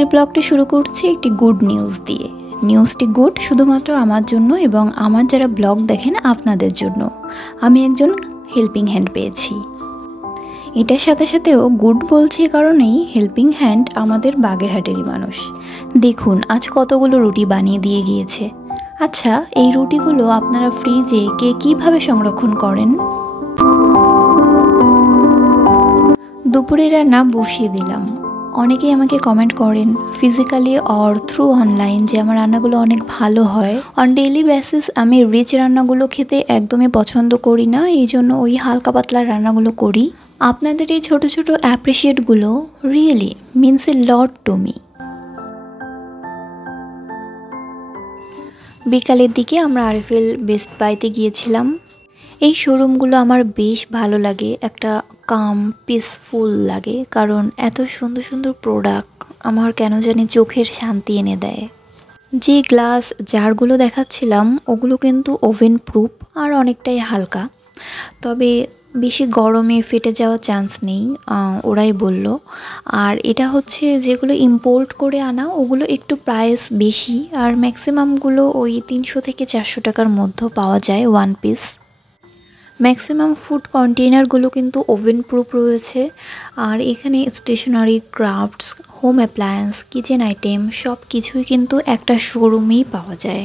আজকের ব্লগটি শুরু করছি একটি গুড নিউজ দিয়ে। নিউজটি গুড শুধুমাত্র আমার জন্য এবং আমার যারা ব্লগ দেখেন আপনাদের জন্য। আমি একজন হেল্পিং হ্যান্ড পেয়েছি। এটার সাথে সাথেও গুড বলছি কারণেই হেল্পিং হ্যান্ড আমাদের বাগেরহাটেরই মানুষ। দেখুন আজ কতগুলো রুটি বানিয়ে দিয়ে গিয়েছে। আচ্ছা, এই রুটিগুলো আপনারা ফ্রিজে কে কীভাবে সংরক্ষণ করেন? দুপুরে রান্না বসিয়ে দিলাম। অনেকেই আমাকে কমেন্ট করেন ফিজিক্যালি অর থ্রু অনলাইন যে আমার রান্নাগুলো অনেক ভালো হয়। অন ডেইলি বেসিস আমি রিচ রান্নাগুলো খেতে একদমই পছন্দ করি না, এই জন্য ওই হালকা পাতলা রান্নাগুলো করি। আপনাদের এই ছোট ছোট অ্যাপ্রিসিয়েটগুলো really means a lot to me. বিকালের দিকে আমরা আরএফএল বেস্ট বাইতে গিয়েছিলাম। এই শোরুমগুলো আমার বেশ ভালো লাগে, একটা কাম পিসফুল লাগে, কারণ এত সুন্দর সুন্দর প্রোডাক্ট আমার কেন জানি চোখের শান্তি এনে দেয়। যে গ্লাস জারগুলো দেখাচ্ছিলাম ওগুলো কিন্তু ওভেন প্রুফ আর অনেকটাই হালকা, তবে বেশি গরমে ফেটে যাওয়ার চান্স নেই, ওরাই বলল। আর এটা হচ্ছে যেগুলো ইম্পোর্ট করে আনা ওগুলো একটু প্রাইস বেশি, আর ম্যাক্সিমামগুলো ওই 300 থেকে 400 টাকার মধ্যে পাওয়া যায় ওয়ান পিস। ম্যাক্সিমাম ফুড কন্টেইনারগুলো কিন্তু ওভেন প্রুফ রয়েছে। আর এখানে stationery, crafts, home appliance, kitchen item সব কিছুই কিন্তু একটা শোরুমেই পাওয়া যায়।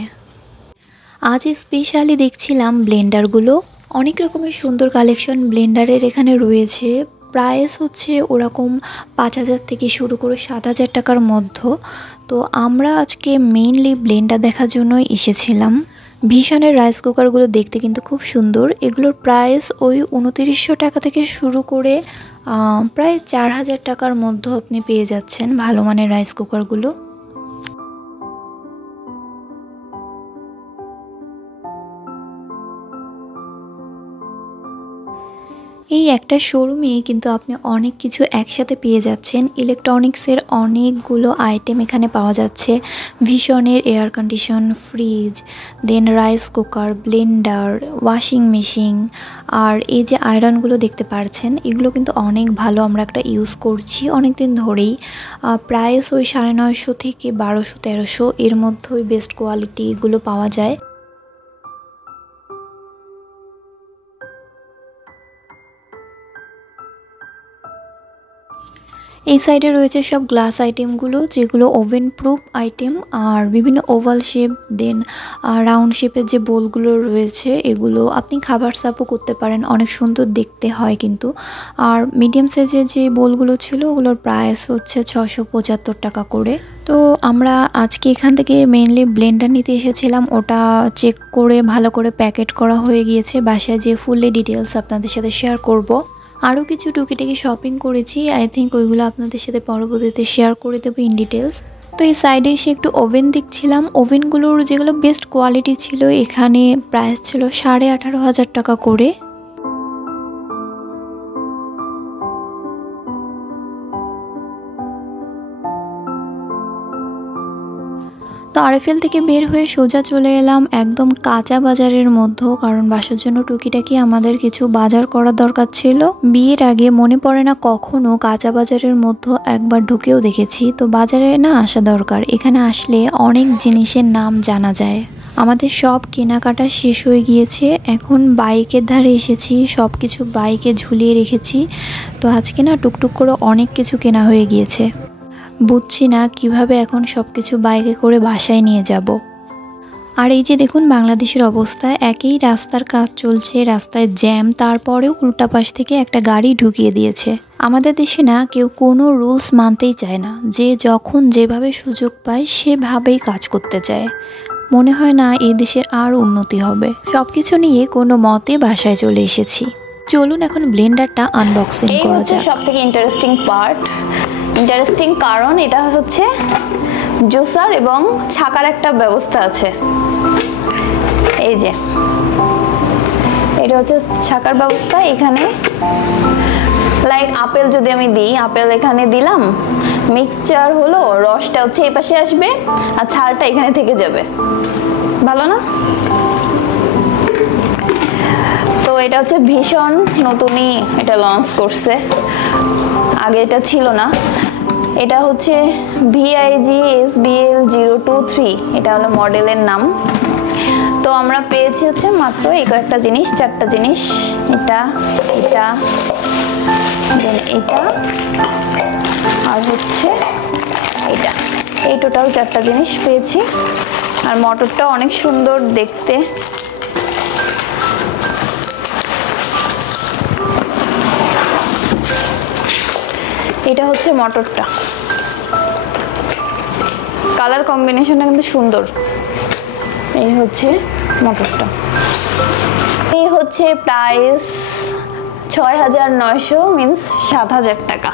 আজ স্পেশালি দেখছিলাম ব্লেন্ডারগুলো, অনেক রকমের সুন্দর কালেকশন ব্লেন্ডারের এখানে রয়েছে। প্রাইস হচ্ছে ওরকম 5000 থেকে শুরু করে 7000 টাকার মধ্যে। তো আমরা আজকে মেইনলি ব্লেন্ডার দেখার জন্যই এসেছিলাম। ভীষণের রাইস কুকারগুলো দেখতে কিন্তু খুব সুন্দর। এগুলোর প্রাইস ওই 2900 টাকা থেকে শুরু করে প্রায় 4000 টাকার মধ্যে আপনি পেয়ে যাচ্ছেন ভালো মানের রাইস কুকারগুলো। এই একটা শোরুমে কিন্তু আপনি অনেক কিছু একসাথে পেয়ে যাচ্ছেন। ইলেকট্রনিক্সের অনেকগুলো আইটেম এখানে পাওয়া যাচ্ছে। ভীষণের air condition, fridge, then rice cooker, blender, washing machine, আর এই যে আয়রনগুলো দেখতে পাচ্ছেন এগুলো কিন্তু অনেক ভালো, আমরা একটা ইউজ করছি অনেক দিন ধরেই। প্রাইস ওই 950 থেকে 1200-1300 এর মধ্যেই বেস্ট কোয়ালিটি এগুলো পাওয়া যায়। এই সাইডে রয়েছে সব গ্লাস আইটেমগুলো যেগুলো ওভেন প্রুফ আইটেম, আর বিভিন্ন ওভাল শেপ দেন রাউন্ড শেপের যে বোলগুলো রয়েছে এগুলো আপনি খাবার সার্ভও করতে পারেন, অনেক সুন্দর দেখতে হয় কিন্তু। আর মিডিয়াম সাইজের যে বোলগুলো ছিল ওগুলোর প্রাইস হচ্ছে 675 টাকা করে। তো আমরা আজকে এখান থেকে মেইনলি ব্লেন্ডার নিতে এসেছিলাম, ওটা চেক করে ভালো করে প্যাকেট করা হয়ে গিয়েছে। বাসায় যে ফুললি ডিটেলস আপনাদের সাথে শেয়ার করব। আরও কিছু টুকিটাকি শপিং করেছি, আই থিঙ্ক ওইগুলো আপনাদের সাথে পরবর্তীতে শেয়ার করে দেবো ইন ডিটেলস। তো এই সাইডে এসে একটু ওভেন দেখছিলাম। ওভেনগুলোর যেগুলো বেস্ট কোয়ালিটি ছিল এখানে প্রাইস ছিল 18,500 টাকা করে। তো আরএফএল থেকে বের হয়ে সোজা চলে এলাম একদম কাঁচা বাজারের মধ্যে, কারণ বাসার জন্য টুকিটাকি আমাদের কিছু বাজার করার দরকার ছিল। বিয়ের আগে মনে পড়ে না কখনো কাঁচা বাজারের মধ্যে একবার ঢুকেও দেখেছি। তো বাজারে না আসা দরকার, এখানে আসলে অনেক জিনিসের নাম জানা যায়। আমাদের সব কেনাকাটা শেষ হয়ে গিয়েছে, এখন বাইকের ধারে এসেছি, সব কিছু বাইকে ঝুলিয়ে রেখেছি। তো আজকে না টুকটুক করে অনেক কিছু কেনা হয়ে গিয়েছে, বুঝছি না কিভাবে এখন সব কিছু বাইকে করে বাসায় নিয়ে যাব। আর এই যে দেখুন বাংলাদেশের অবস্থা, একই রাস্তার কাজ চলছে, রাস্তায় জ্যাম, তারপরেও উল্টা পাশ থেকে একটা গাড়ি ঢুকিয়ে দিয়েছে। আমাদের দেশে না কেউ কোনো রুলস মানতেই চায় না, যে যখন যেভাবে সুযোগ পায় সেভাবেই কাজ করতে চায়। মনে হয় না এই দেশের আর উন্নতি হবে। সব কিছু নিয়ে কোনো মতে বাসায় চলে এসেছি। চলুন এখন ব্লেন্ডারটা আনবক্সিং করা যাক। সবথেকে ইন্টারেস্টিং পার্ট, ইন্টারেস্টিং কারণ এটা হচ্ছে জুসার এবং ছাকার একটা ব্যবস্থা আছে। এই যে এটা হচ্ছে ছাকার ব্যবস্থা। এখানে লাইক আপেল যদি আমি দিই, আপেল এখানে দিলাম, মিক্সচার হলো, রসটা হচ্ছে এই পাশে আসবে আর ছালটা এখানে থেকে যাবে। ভালো না? তো এটা হচ্ছে ভীষণ নতুনই এটা লঞ্চ করছে, আগে এটা ছিল না। এটা হচ্ছে VIG SBL 023, এটা হলো মডেলের নাম। তো আমরা পেয়েছি হচ্ছে মাত্র এই কয়েকটা জিনিস, 4টা জিনিস, এটা এটা দেন এটা আর হচ্ছে এটা, এই টোটাল 4টা জিনিস পেয়েছি। আর মোটরটা অনেক সুন্দর দেখতে। এটা হচ্ছে মোটরটা, কালার কম্বিনেশনটা কিন্তু সুন্দর। এই হচ্ছে মোটরটা। এই হচ্ছে প্রাইস 6,900 মিন্স 7,000 টাকা।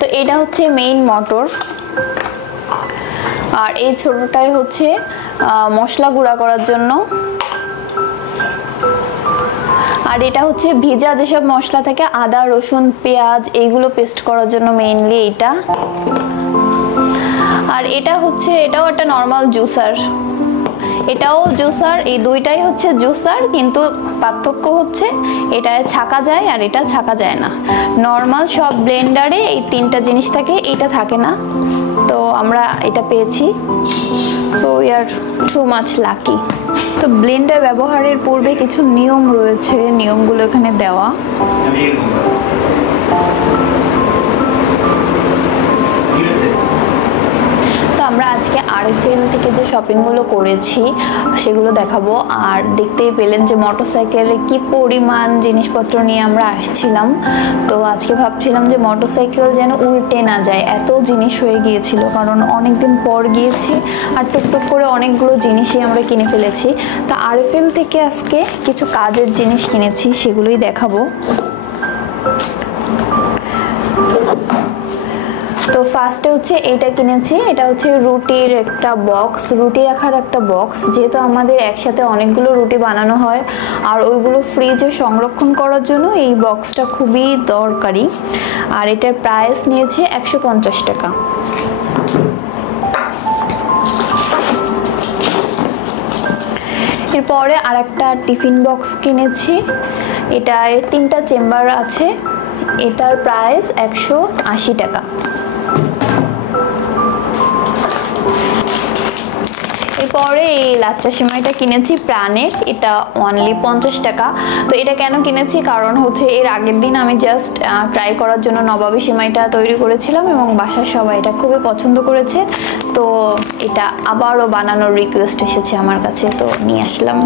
তো এটা হচ্ছে মেইন মোটর, আর এই ছোটটাই হচ্ছে মশলা গুঁড়া করার জন্য। আর এটা হচ্ছে ভিজা যেসব মশলা থাকে, আদা রসুন পেঁয়াজ এইগুলো পেস্ট করার জন্য মেইনলি এটা। আর এটা হচ্ছে, এটাও একটা নর্মাল জুসার, এটাও জুসার, এই দুইটাই হচ্ছে জুসার, কিন্তু পার্থক্য হচ্ছে এটায় ছাকা যায় আর এটা ছাকা যায় না। নর্মাল সব ব্লেন্ডারে এই 3টা জিনিস থাকে, এটা থাকে না। তো আমরা এটা পেয়েছি, so we are too much lucky. তো ব্লেন্ডার ব্যবহারের পূর্বে কিছু নিয়ম রয়েছে, নিয়মগুলো এখানে দেওয়া। তো আমরা আজকে RFL থেকে যে শপিংগুলো করেছি সেগুলো দেখাবো। আর দেখতেই পেলেন যে মোটরসাইকেলে কি পরিমাণ জিনিসপত্র নিয়ে আমরা আসছিলাম। তো আজকে ভাবছিলাম যে মোটরসাইকেল যেন উল্টে না যায়, এত জিনিস হয়ে গিয়েছিল, কারণ অনেক দিন পর গিয়েছি আর টুকটুক করে অনেকগুলো জিনিসই আমরা কিনে ফেলেছি। তো RFL থেকে আজকে কিছু কাজের জিনিস কিনেছি, সেগুলোই দেখাবো। তো ফার্স্টে হচ্ছে এটা কিনেছি, এটা হচ্ছে রুটির একটা বক্স, রুটি রাখার একটা বক্স। যেহেতু আমাদের একসাথে অনেকগুলো রুটি বানানো হয় আর ওইগুলো ফ্রিজে সংরক্ষণ করার জন্য এই বক্সটা খুবই দরকারি। আর এটার প্রাইস নিয়েছে 150 টাকা। এরপরে আর একটা টিফিন বক্স কিনেছি, এটায় 3টা চেম্বার আছে, এটার প্রাইস 180 টাকা। এরপরে এই লাচ্চা সিমাইটা কিনেছি প্রাণের, এটা অনলি 50 টাকা। তো এটা কেন কিনেছি, কারণ হচ্ছে এর আগের দিন আমি জাস্ট ট্রাই করার জন্য নবাবী সিমাইটা তৈরি করেছিলাম এবং বাসার সবাই এটা খুবই পছন্দ করেছে। তো এটা আবারও বানানোর রিকোয়েস্ট এসেছে আমার কাছে, তো নিয়ে আসলাম।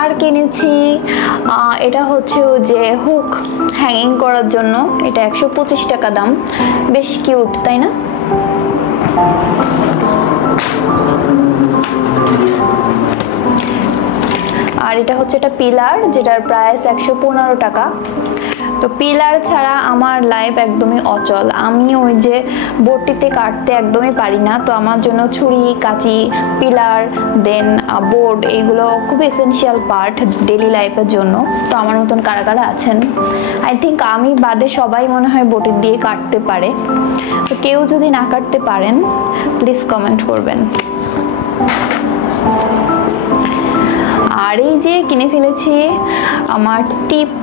আর কিনেছি এটা হচ্ছে ওই যে হুক হ্যাঙ্গিং করার জন্য, এটা 125 টাকা দাম। বেশ কিউট, তাই না? আর এটা হচ্ছে একটা পিলার, যেটার প্রাইস 115 টাকা। তো পিলার ছাড়া আমার লাইফ একদমই অচল, আমি ওই যে বোর্ডটিতে কাটতে একদমই পারি না। তো আমার জন্য ছুরি কাঁচি পিলার দেন বোর্ড এইগুলো খুব এসেনশিয়াল পার্ট ডেলি লাইফের জন্য। তো আমার মতন কারা কারা আছেন, আই থিঙ্ক আমি বাদে সবাই মনে হয় বোর্ডের দিয়ে কাটতে পারে। তো কেউ যদি না কাটতে পারেন প্লিজ কমেন্ট করবেন। আর এই যে কিনে ফেলেছি আমার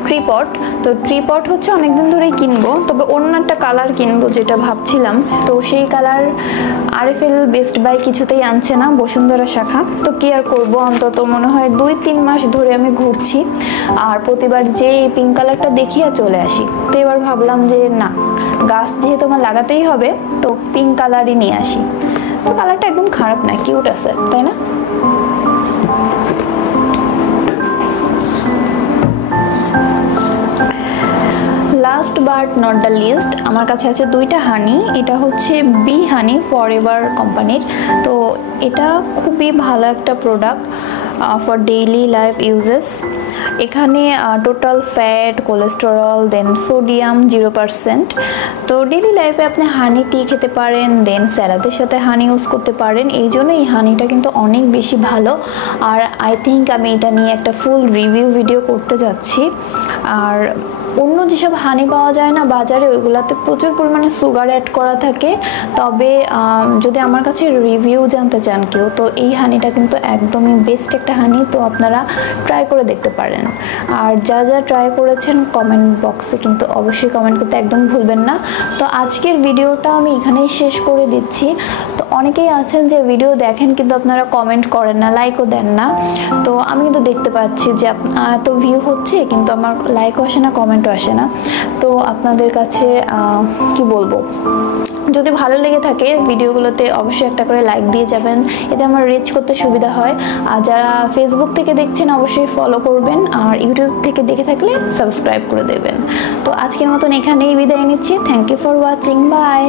ট্রিপড। তো ট্রিপড হচ্ছে অনেকদিন ধরেই কিনবো, তবে অন্য একটা কালার কিনবো যেটা ভাবছিলাম। তো সেই কালার RFL বেস্ট বাই কিছুতেই আনছে না, বসুন্ধরা শাখা। তো কি আর করবো, অন্তত মনে হয় 2-3 মাস ধরে আমি ঘুরছি আর প্রতিবার যে পিঙ্ক কালারটা দেখি আর চলে আসি। তো এবার ভাবলাম যে না, গাছ যেহেতু আমার লাগাতেই হবে তো পিঙ্ক কালারই নিয়ে আসি। তো কালারটা একদম খারাপ না, কিউট আছে, তাই না? Last but not the list, আমার কাছে আছে 2টা হানি। এটা হচ্ছে বি হানি ফরএভার কোম্পানির। তো এটা খুবই ভালো একটা product for daily life uses. এখানে টোটাল ফ্যাট, কোলেস্টেরল, দেন সোডিয়াম 0%। তো ডেইলি লাইফে আপনি হানি টি খেতে পারেন, দেন স্যালাদের সাথে হানি ইউজ করতে পারেন। এই জন্য এই হানিটা কিন্তু অনেক বেশি ভালো। আর আই থিঙ্ক আমি এটা নিয়ে একটা ফুল রিভিউ ভিডিও করতে যাচ্ছি। আর অন্য যেসব হানি পাওয়া যায় না বাজারে, ওইগুলোতে প্রচুর পরিমাণে সুগার অ্যাড করা থাকে। তবে যদি আমার কাছে রিভিউ জানতে চান কেউ, তো এই হানিটা কিন্তু একদমই বেস্ট একটা হানি। তো আপনারা ট্রাই করে দেখতে পারেন। আর যা যা ট্রাই করেছেন কমেন্ট বক্সে কিন্তু অবশ্যই কমেন্ট করতে একদম ভুলবেন না। তো আজকের ভিডিওটা আমি এখানেই শেষ করে দিচ্ছি। তো অনেকেই আছেন যে ভিডিও দেখেন কিন্তু আপনারা কমেন্ট করেন না, লাইকও দেন না। তো আমি কিন্তু দেখতে পাচ্ছি যে এত ভিউ হচ্ছে কিন্তু আমার লাইকও আসে না, কমেন্টও আসে না। তো আপনাদের কাছে কি বলবো, যদি ভালো লেগে থাকে ভিডিওগুলোতে অবশ্যই একটা করে লাইক দিয়ে যাবেন, এতে আমার রিচ করতে সুবিধা হয়। আর যারা ফেসবুক থেকে দেখছেন অবশ্যই ফলো করবেন, আর ইউটিউব থেকে দেখে থাকলে সাবস্ক্রাইব করে দেবেন। তো আজকের মতন এখানেই বিদায় নিচ্ছি। Thank you for watching, by.